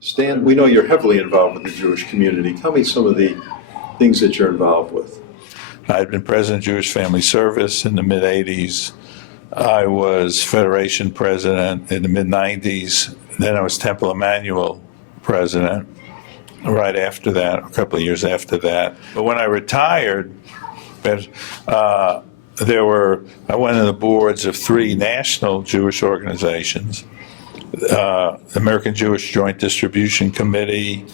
Stan, we know you're heavily involved with the Jewish community. Tell me some of the things that you're involved with. I'd been president of Jewish Family Service in the mid-'80s. I was Federation president in the mid-'90s. Then I was Temple Emmanuel president right after that, a couple of years after that. But when I retired, I went on the boards of 3 national Jewish organizations, American Jewish Joint Distribution Committee,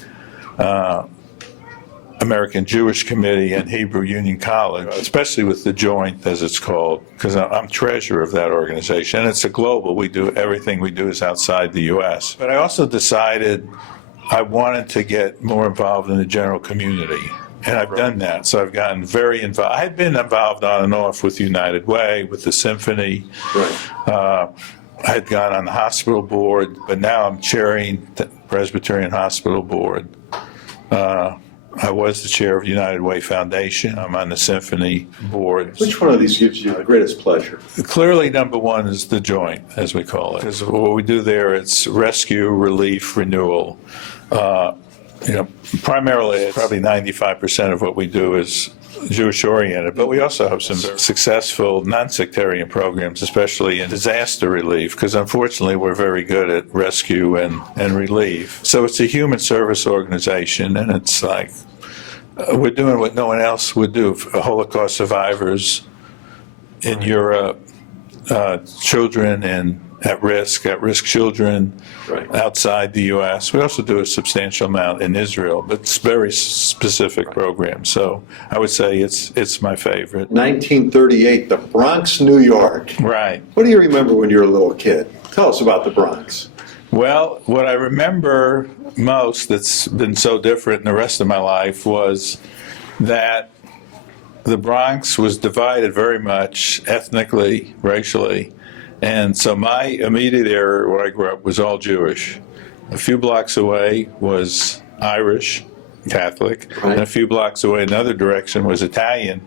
American Jewish Committee, and Hebrew Union College, especially with the Joint, as it's called, because I'm treasurer of that organization. And it's a global, everything we do is outside the U.S. But I also decided I wanted to get more involved in the general community. And I've done that, so I've gotten very involved. I had been involved on and off with United Way, with the Symphony. Right. I had gone on the hospital board, but now I'm chairing the Presbyterian Hospital Board. I was the chair of United Way Foundation. I'm on the Symphony board. Which one of these gives you the greatest pleasure? Clearly, number one is the Joint, as we call it. Because what we do there, it's rescue, relief, renewal. Primarily, probably 95% of what we do is Jewish-oriented, but we also have some very successful non-sectarian programs, especially in disaster relief, because unfortunately we're very good at rescue and relief. So it's a human service organization, and it's like we're doing what no one else would do. Holocaust survivors in Europe, children and at-risk children outside the U.S. We also do a substantial amount in Israel, but it's very specific programs. So I would say it's my favorite. 1938, the Bronx, New York. Right. What do you remember when you were a little kid? Tell us about the Bronx. Well, what I remember most that's been so different in the rest of my life was that the Bronx was divided very much ethnically, racially. And so my immediate area where I grew up was all Jewish. A few blocks away was Irish Catholic, and a few blocks away in another direction was Italian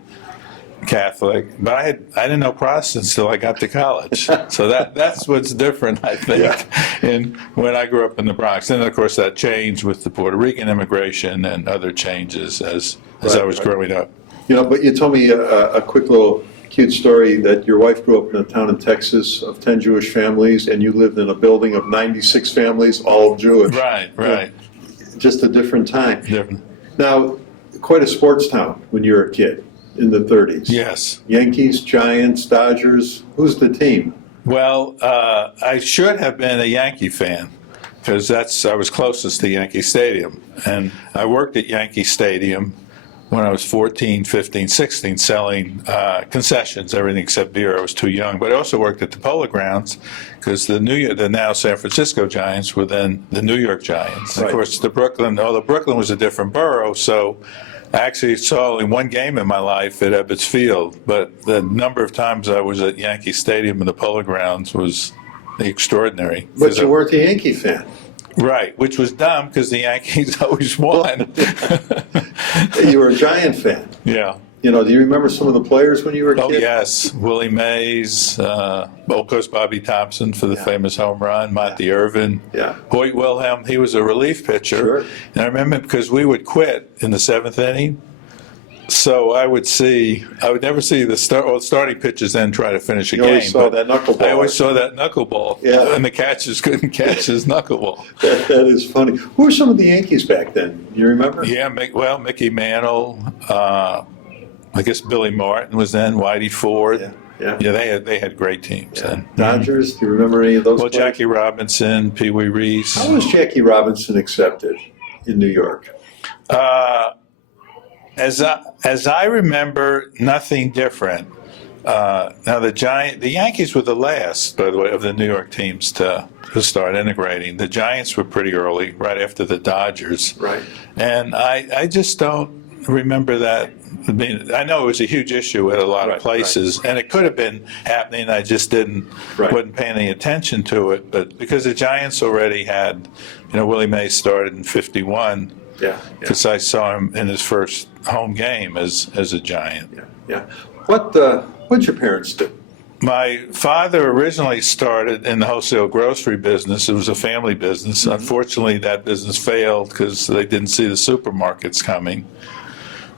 Catholic. But I didn't know Protestants till I got to college. So that's what's different, I think, in when I grew up in the Bronx. And of course that changed with the Puerto Rican immigration and other changes as I was growing up. But you told me a quick little cute story that your wife grew up in a town in Texas of 10 Jewish families, and you lived in a building of 96 families, all Jewish. Right. Just a different time. Different. Now, quite a sports town when you were a kid in the 30s. Yes. Yankees, Giants, Dodgers. Who's the team? Well, I should have been a Yankee fan because I was closest to Yankee Stadium. And I worked at Yankee Stadium when I was 14, 15, 16, selling concessions, everything except beer. I was too young. But I also worked at the Polo Grounds because the now San Francisco Giants were then the New York Giants. Right. Of course, although Brooklyn was a different borough, so I actually saw only one game in my life at Ebbets Field. But the number of times I was at Yankee Stadium and the Polo Grounds was extraordinary. But you weren't a Yankee fan. Right, which was dumb because the Yankees always won. You were a Giant fan. Yeah. Do you remember some of the players when you were a kid? Oh, yes. Willie Mays, of course, Bobby Thompson for the famous home run, Monty Irvin, Hoyt Wilhelm. He was a relief pitcher. Sure. And I remember because we would quit in the 7th inning. So I would never see the starting pitchers then try to finish a game. You always saw that knuckleball. I always saw that knuckleball. Yeah. And the catchers couldn't catch his knuckleball. That is funny. Who were some of the Yankees back then? You remember? Yeah, Mickey Mantle, I guess Billy Martin was then, Whitey Ford. Yeah, they had great teams then. Dodgers, do you remember any of those players? Jackie Robinson, Pee Wee Reese. How was Jackie Robinson accepted in New York? As I remember, nothing different. Now the Yankees were the last, by the way, of the New York teams to start integrating. The Giants were pretty early, right after the Dodgers. Right. And I just don't remember that. I know it was a huge issue at a lot of places, and it could have been happening. I just wasn't paying any attention to it. But because the Giants already had, Willie Mays started in '51. Because I saw him in his first home game as a Giant. What did your parents do? my father originally started in the wholesale grocery business. It was a family business. Unfortunately, that business failed because they didn't see the supermarkets coming.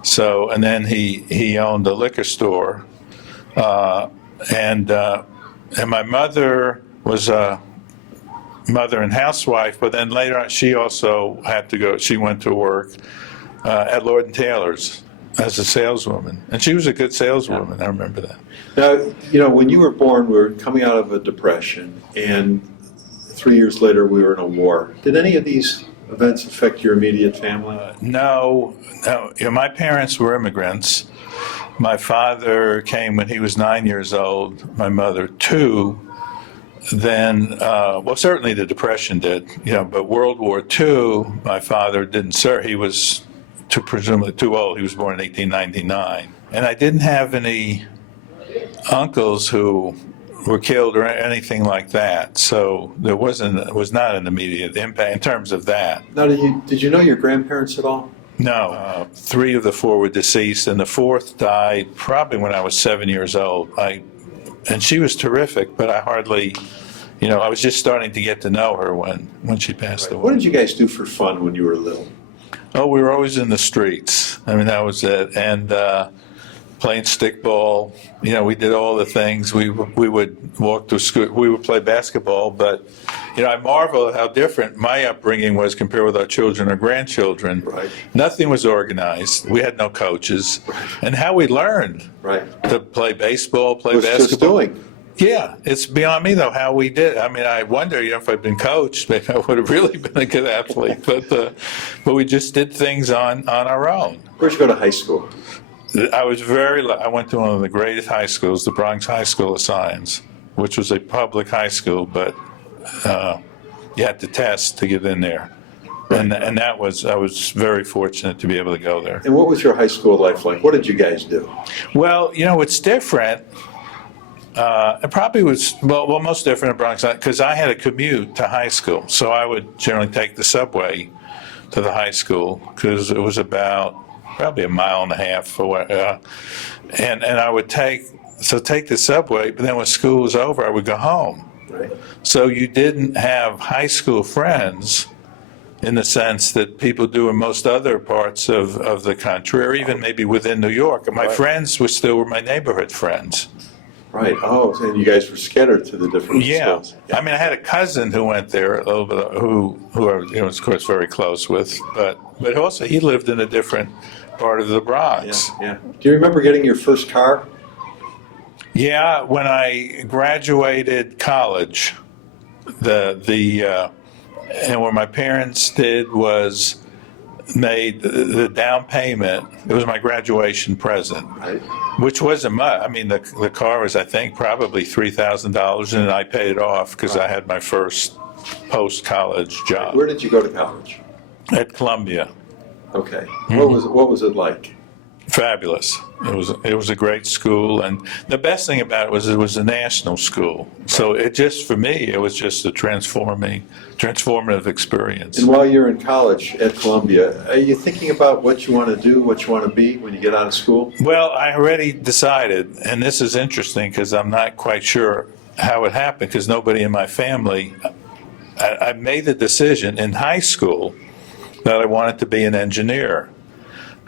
So, and then he owned a liquor store, and my mother was a mother and housewife. But then later on, she also had to go. She went to work at Lord and Taylor's as a saleswoman, and she was a good saleswoman. I remember that. Now, when you were born, we were coming out of a depression, and 3 years later, we were in a war. Did any of these events affect your immediate family? No. My parents were immigrants. My father came when he was 9 years old. My mother 2. Then, well, certainly the Depression did. But World War II, my father didn't serve. He was presumably too old. He was born in 1899, and I didn't have any uncles who were killed or anything like that. So there was not an immediate impact in terms of that. Now, did you know your grandparents at all? No. 3 of the 4 were deceased, and the 4th died probably when I was 7 years old. And she was terrific, but I hardly, I was just starting to get to know her when she passed away. What did you guys do for fun when you were little? Oh, we were always in the streets. I mean, that was it. And playing stickball. We did all the things. We would walk to school. We would play basketball. But, I marvel at how different my upbringing was compared with our children or grandchildren. Right. Nothing was organized. We had no coaches. Right. And how we learned to play baseball, play basketball. Just doing. Yeah, it's beyond me, though, how we did. I mean, I wonder, if I'd been coached, maybe I would have really been a good athlete. But we just did things on our own. Where'd you go to high school? I went to one of the greatest high schools, the Bronx High School of Science, which was a public high school, but you had to test to get in there. And I was very fortunate to be able to go there. And what was your high school life like? What did you guys do? Well, it's different. It probably was, most different in Bronx, because I had a commute to high school. So I would generally take the subway to the high school, because it was about probably a mile and a half away. And I would take the subway, but then when school was over, I would go home. Right. So you didn't have high school friends in the sense that people do in most other parts of the country, or even maybe within New York. And my friends were my neighborhood friends. Right. Oh, and you guys were scattered to the different schools. Yeah. I mean, I had a cousin who went there a little bit, who I was, of course, very close with, but also he lived in a different part of the Bronx. Yeah. Do you remember getting your first car? Yeah, when I graduated college, and what my parents did was made the down payment. It was my graduation present, Right. which wasn't much. I mean, the car was, I think, probably $3,000, and I paid it off because I had my first post-college job Where did you go to college? at Columbia. Okay. Mm-hmm. What was it like? Fabulous. It was a great school, and the best thing about it was a national school. So for me, it was just a transformative experience. And while you're in college at Columbia, are you thinking about what you want to do, what you want to be when you get out of school? Well, I already decided, and this is interesting because I'm not quite sure how it happened, because nobody in my family, I made the decision in high school that I wanted to be an engineer.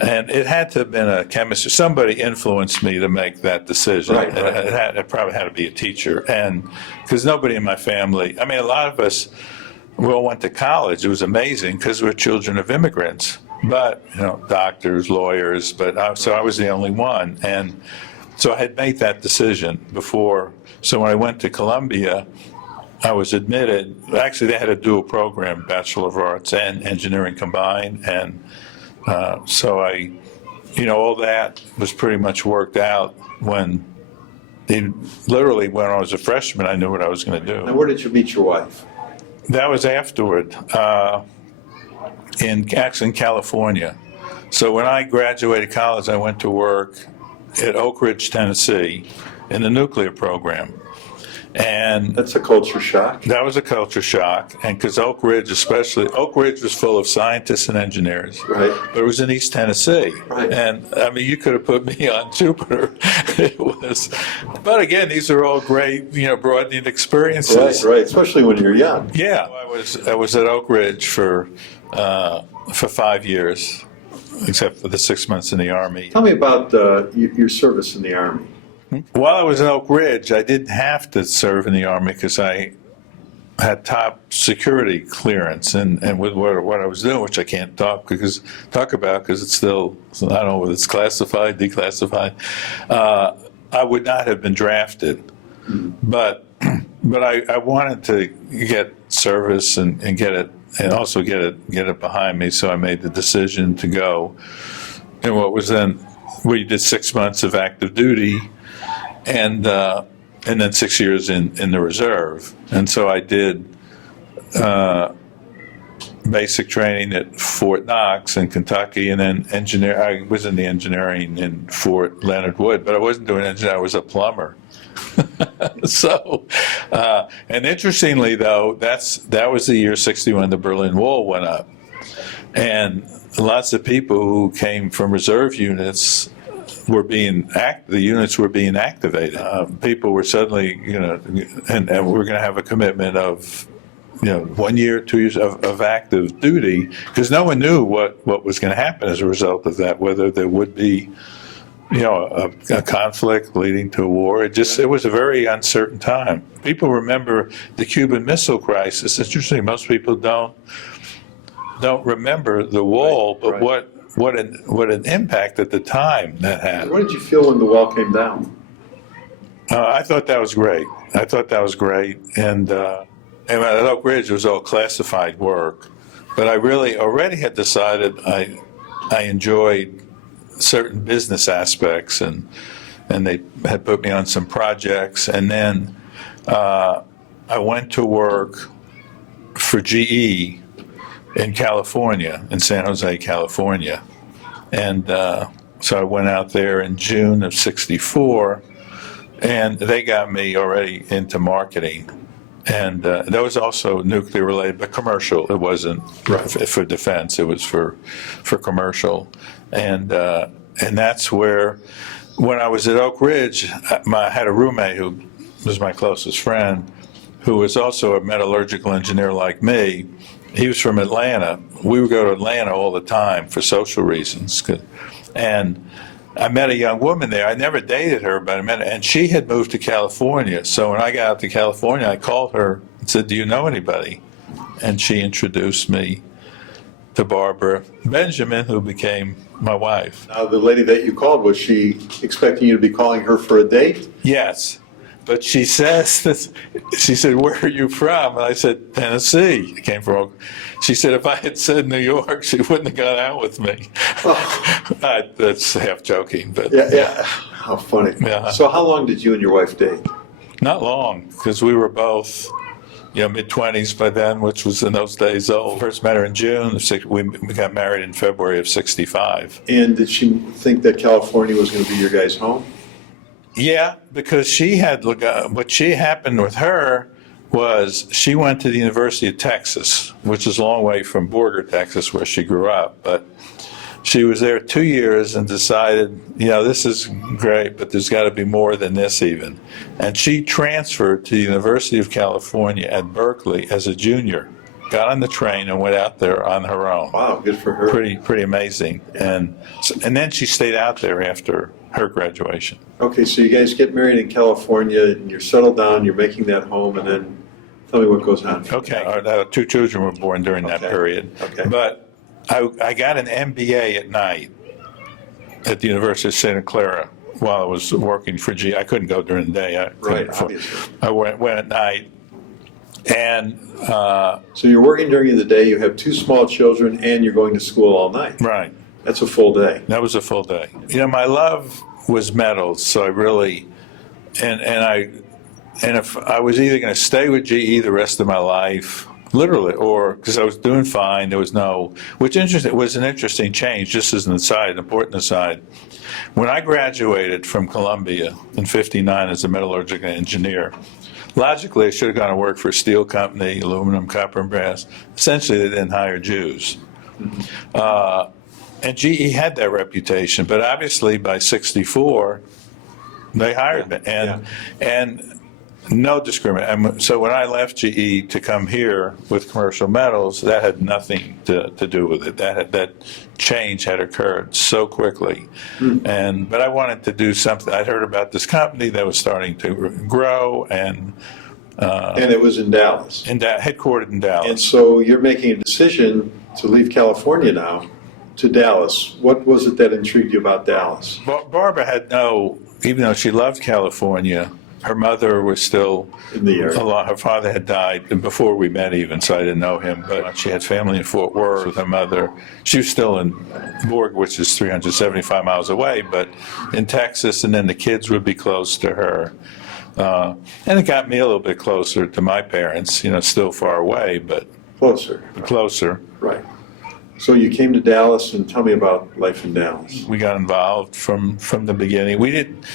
And it had to have been a chemist. Somebody influenced me to make that decision. Right. It probably had to be a teacher. And because nobody in my family, I mean, a lot of us, we all went to college. It was amazing because we're children of immigrants. But, doctors, lawyers, so I was the only one. And so I had made that decision before. So when I went to Columbia, I was admitted. Actually, they had a dual program, Bachelor of Arts and Engineering combined. And so all that was pretty much worked out when I was a freshman, I knew what I was going to do. Now, where did you meet your wife? That was afterward, in California. So when I graduated college, I went to work at Oak Ridge, Tennessee, in the nuclear program. And That's a culture shock. that was a culture shock, and because Oak Ridge was full of scientists and engineers. Right. But it was in East Tennessee. Right. And I mean, you could have put me on Jupiter. It was, but again, these are all great, broadening experiences. Right, especially when you're young. Yeah, I was at Oak Ridge for 5 years, except for the 6 months in the Army. Tell me about your service in the Army. While I was in Oak Ridge, I didn't have to serve in the Army because I had top security clearance, and with what I was doing, which I can't talk about because it's still, I don't know whether it's classified, declassified. I would not have been drafted, but I wanted to get service and get it, and also get it behind me. So I made the decision to go. And what was then, we did 6 months of active duty, and then 6 years in the reserve. And so I did basic training at Fort Knox in Kentucky, and then I was in the engineering in Fort Leonard Wood, but I wasn't doing engineering, I was a plumber. So, and interestingly though, that was the year 60 when the Berlin Wall went up. And lots of people who came from reserve units the units were being activated. People were suddenly, and we're going to have a commitment of, 1 year, 2 years of active duty, because no one knew what was going to happen as a result of that, whether there would be, a conflict leading to a war. It was a very uncertain time. People remember the Cuban Missile Crisis. It's interesting, most people don't remember the wall, but right. What an impact at the time that had. What did you feel when the wall came down? I thought that was great. And at Oak Ridge, it was all classified work. But I really already had decided I enjoyed certain business aspects, and they had put me on some projects. And then I went to work for GE in California, in San Jose, California. And so I went out there in June of '64, and they got me already into marketing. And that was also nuclear related, but commercial. It wasn't for defense, it was for commercial. And that's where, when I was at Oak Ridge, I had a roommate who was my closest friend, who was also a metallurgical engineer like me. He was from Atlanta. We would go to Atlanta all the time for social reasons. And I met a young woman there. I never dated her, but I met her, and she had moved to California. So when I got out to California, I called her and said, "Do you know anybody?" And she introduced me to Barbara Benjamin, who became my wife. Now, the lady that you called, was she expecting you to be calling her for a date? Yes. But she said, "Where are you from?" And I said, "Tennessee." I came from. She said, "If I had said New York, she wouldn't have gone out with me." That's half joking, but Yeah. How funny. Yeah. So how long did you and your wife date? not long, because we were both, mid-20s by then, which was in those days old. First met her in June. We got married in February of '65. And did she think that California was going to be your guys' home? Yeah, because what happened with her was she went to the University of Texas, which is a long way from Borger, Texas, where she grew up. But she was there 2 years and decided, this is great, but there's got to be more than this even. And she transferred to the University of California at Berkeley as a junior, got on the train and went out there on her own. Wow, good for her. Pretty amazing. And then she stayed out there after her graduation. Okay, so you guys get married in California, and you're settled down, you're making that home, and then tell me what goes on. Okay, our 2 children were born during that period. Okay. But I got an MBA at night at the University of Santa Clara while I was working for GE. I couldn't go during the day. Obviously. I went at night. And so you're working during the day, you have 2 small children, and you're going to school all night. Right. That's a full day. That was a full day. My love was metals, so I really, and if I was either going to stay with GE the rest of my life literally, or because I was doing fine, there was no, which interesting, it was an interesting change, just as an aside, an important aside. When I graduated from Columbia in '59 as a metallurgical engineer, logically I should have gone to work for a steel company, aluminum, copper, and brass. Essentially, they didn't hire Jews. And GE had that reputation, but obviously by '64, they hired me, and no discrimination. So when I left GE to come here with Commercial Metals, that had nothing to do with it. That change had occurred so quickly, but I wanted to do something. I'd heard about this company that was starting to grow, and it was in Dallas. Headquartered in Dallas. And so you're making a decision to leave California now to Dallas. What was it that intrigued you about Dallas? Barbara had even though she loved California, her mother was still in the area. Her father had died before we met even, so I didn't know him. But she had family in Fort Worth with her mother. She was still in Borg, which is 375 miles away, but in Texas, and then the kids would be close to her. And it got me a little bit closer to my parents, still far away, but closer. Right. So you came to Dallas, and tell me about life in Dallas. We got involved from the beginning. We didn't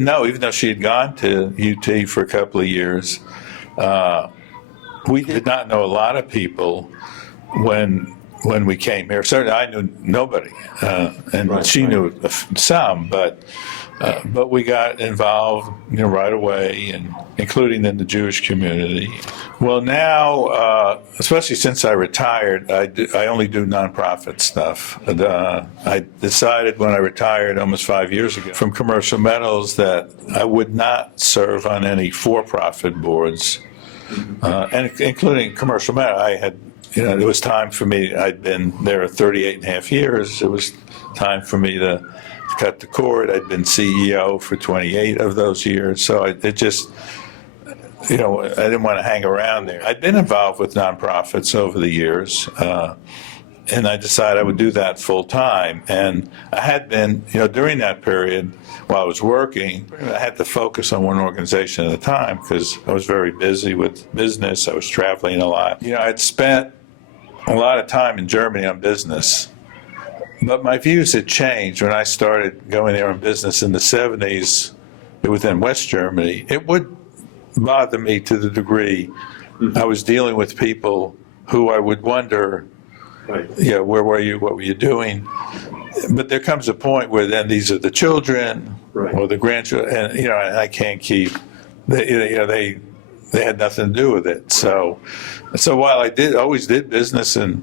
know, even though she had gone to UT for a couple of years, we did not know a lot of people when we came here. Certainly I knew nobody, and she knew some, but we got involved, right away, and including in the Jewish community. Well, now, especially since I retired, I only do nonprofit stuff. I decided when I retired almost 5 years ago from Commercial Metals that I would not serve on any for-profit boards, and including Commercial Metals. I had, it was time for me. I'd been there 38 and a half years. It was time for me to cut the cord. I'd been CEO for 28 of those years, so it just, I didn't want to hang around there. I'd been involved with nonprofits over the years, and I decided I would do that full time. And I had been, during that period while I was working, I had to focus on one organization at a time because I was very busy with business. I was traveling a lot. I'd spent a lot of time in Germany on business. But my views had changed when I started going there on business in the 70s within West Germany. It would bother me to the degree I was dealing with people who I would wonder, where were you, what were you doing? But there comes a point where then these are the children or the grandchildren, and I can't keep, they had nothing to do with it. So while I always did business in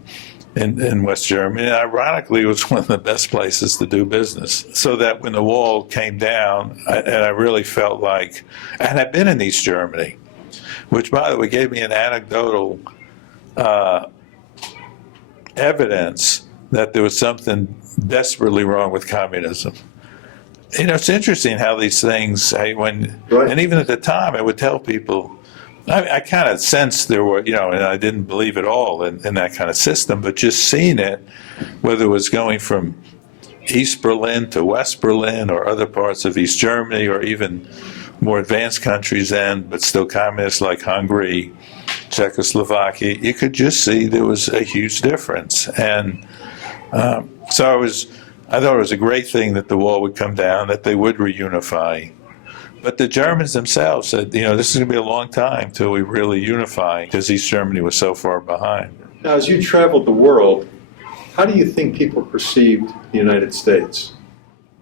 West Germany, and ironically, it was one of the best places to do business. So that when the wall came down, and I really felt like, and I'd been in East Germany, which, by the way, gave me an anecdotal evidence that there was something desperately wrong with communism. It's interesting how these things, and even at the time, I would tell people, I kind of sensed there were, and I didn't believe at all in that kind of system, but just seeing it, whether it was going from East Berlin to West Berlin or other parts of East Germany or even more advanced countries then, but still communist like Hungary, Czechoslovakia, you could just see there was a huge difference. And so I thought it was a great thing that the wall would come down, that they would reunify. But the Germans themselves said, this is going to be a long time till we really unify, because East Germany was so far behind. Now, as you traveled the world, how do you think people perceived the United States?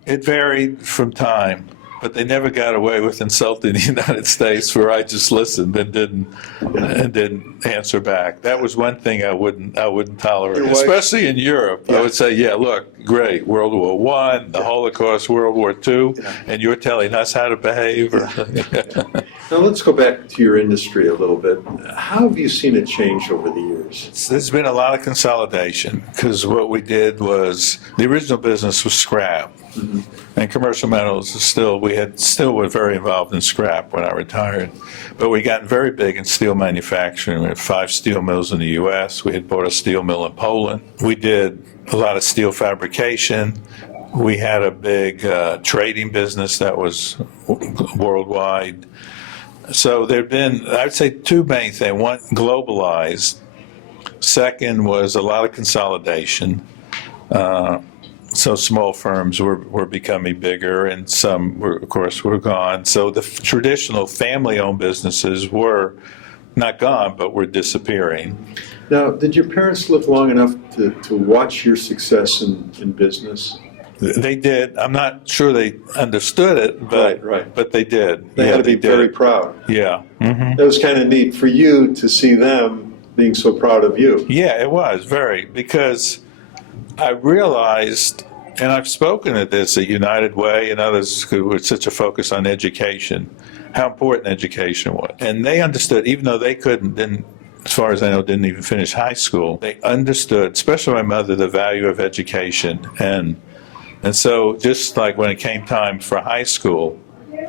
It varied from time, but they never got away with insulting the United States, where I just listened and didn't answer back. That was one thing I wouldn't tolerate, especially in Europe. Yeah. I would say, look, great, World War I, the Holocaust, World War II, and you're telling us how to behave. Now let's go back to your industry a little bit. How have you seen it change over the years? There's been a lot of consolidation, because what we did was, the original business was scrap. Mm-hmm. And Commercial Metals were very involved in scrap when I retired. But we got very big in steel manufacturing. We had 5 steel mills in the U.S. We had bought a steel mill in Poland. We did a lot of steel fabrication. We had a big trading business that was worldwide. So there'd been, I'd say, two main things. One, globalized. Second was a lot of consolidation. So small firms were becoming bigger, and some, of course, were gone. So the traditional family-owned businesses were not gone, but were disappearing. Now, did your parents live long enough to watch your success in business? They did. I'm not sure they understood it, but Right. but they did. They had to be very proud. Yeah. Mm-hmm. It was kind of neat for you to see them being so proud of you. Yeah, it was very, because I realized, and I've spoken at this at United Way and others who were such a focus on education, how important education was. And they understood, even though they didn't, as far as I know, didn't even finish high school, they understood, especially my mother, the value of education. And so just like when it came time for high school,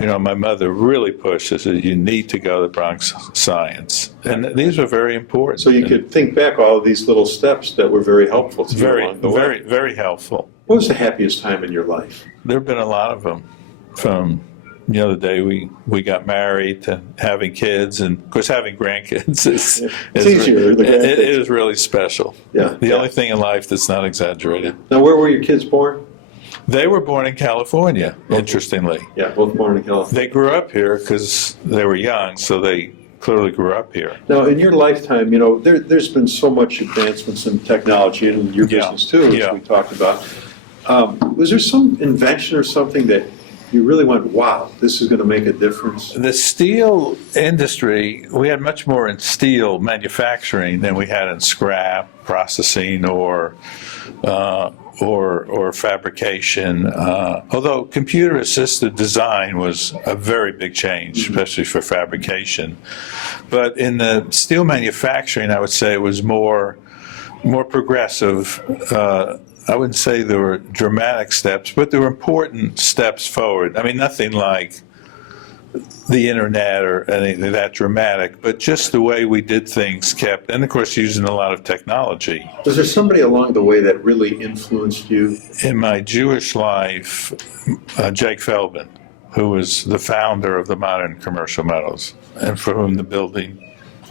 my mother really pushed us, you need to go to Bronx Science. And these were very important. So you could think back all of these little steps that were very helpful to you along the way. Very, very helpful. What was the happiest time in your life? There have been a lot of them, from the day we got married to having kids, and of course having grandkids is easier. It is really special. Yeah. The only thing in life that's not exaggerated. Now, where were your kids born? They were born in California, interestingly. Yeah, both born in California. They grew up here because they were young, so they clearly grew up here. Now, in your lifetime, there's been so much advancements in technology, and in your business too, as we talked about. Was there some invention or something that you really went, wow, this is going to make a difference? The steel industry, we had much more in steel manufacturing than we had in scrap processing or fabrication. Although computer-assisted design was a very big change, especially for fabrication. But in the steel manufacturing, I would say it was more progressive. I wouldn't say there were dramatic steps, but there were important steps forward. I mean, nothing like the internet or anything that dramatic, but just the way we did things kept, and of course using a lot of technology. Was there somebody along the way that really influenced you? In my Jewish life, Jake Feldman, who was the founder of the modern commercial metals, and for whom the building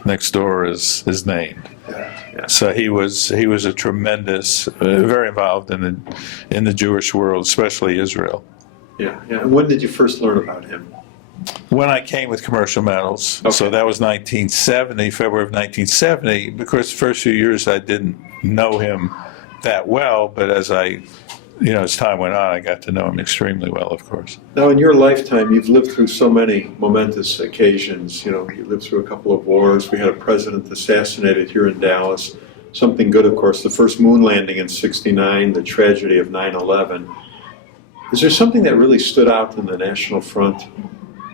next door is named. Yeah. So he was a tremendous, very involved in the Jewish world, especially Israel. Yeah. And when did you first learn about him? When I came with commercial metals, Okay. So that was 1970, February of 1970. Because the first few years I didn't know him that well, but as time went on, I got to know him extremely well, of course. Now, in your lifetime, you've lived through so many momentous occasions. You lived through a couple of wars. We had a president assassinated here in Dallas. Something good, of course, the first moon landing in '69, the tragedy of 9/11. Is there something that really stood out in the national front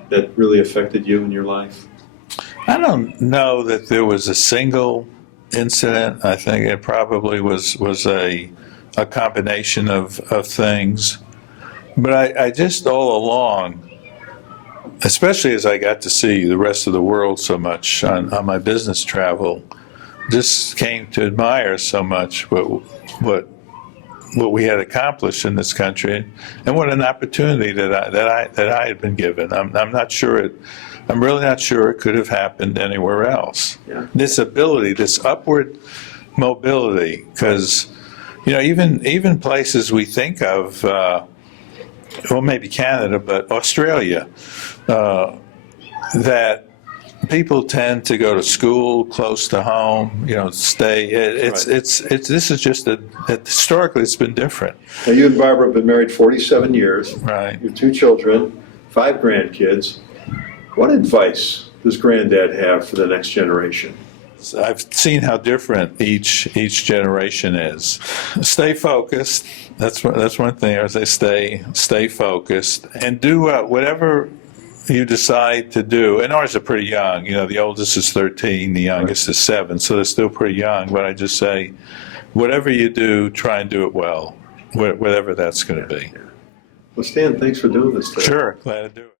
that really affected you in your life? I don't know that there was a single incident. I think it probably was a combination of things. But I just all along, especially as I got to see the rest of the world so much on my business travel, just came to admire so much what we had accomplished in this country, and what an opportunity that I had been given. I'm not sure I'm really not sure it could have happened anywhere else. Yeah. This ability, this upward mobility, because even places we think of, well, maybe Canada, but Australia, that people tend to go to school close to home, stay. This is just historically it's been different. Now, you and Barbara have been married 47 years. Right. You have 2 children, 5 grandkids. What advice does Granddad have for the next generation? I've seen how different each generation is. Stay focused. That's one thing. I say stay focused and do whatever you decide to do. And ours are pretty young. The oldest is 13, the youngest is 7, so they're still pretty young. But I just say, whatever you do, try and do it well, whatever that's going to be. Well, Stan, thanks for doing this today. Sure, glad to do it.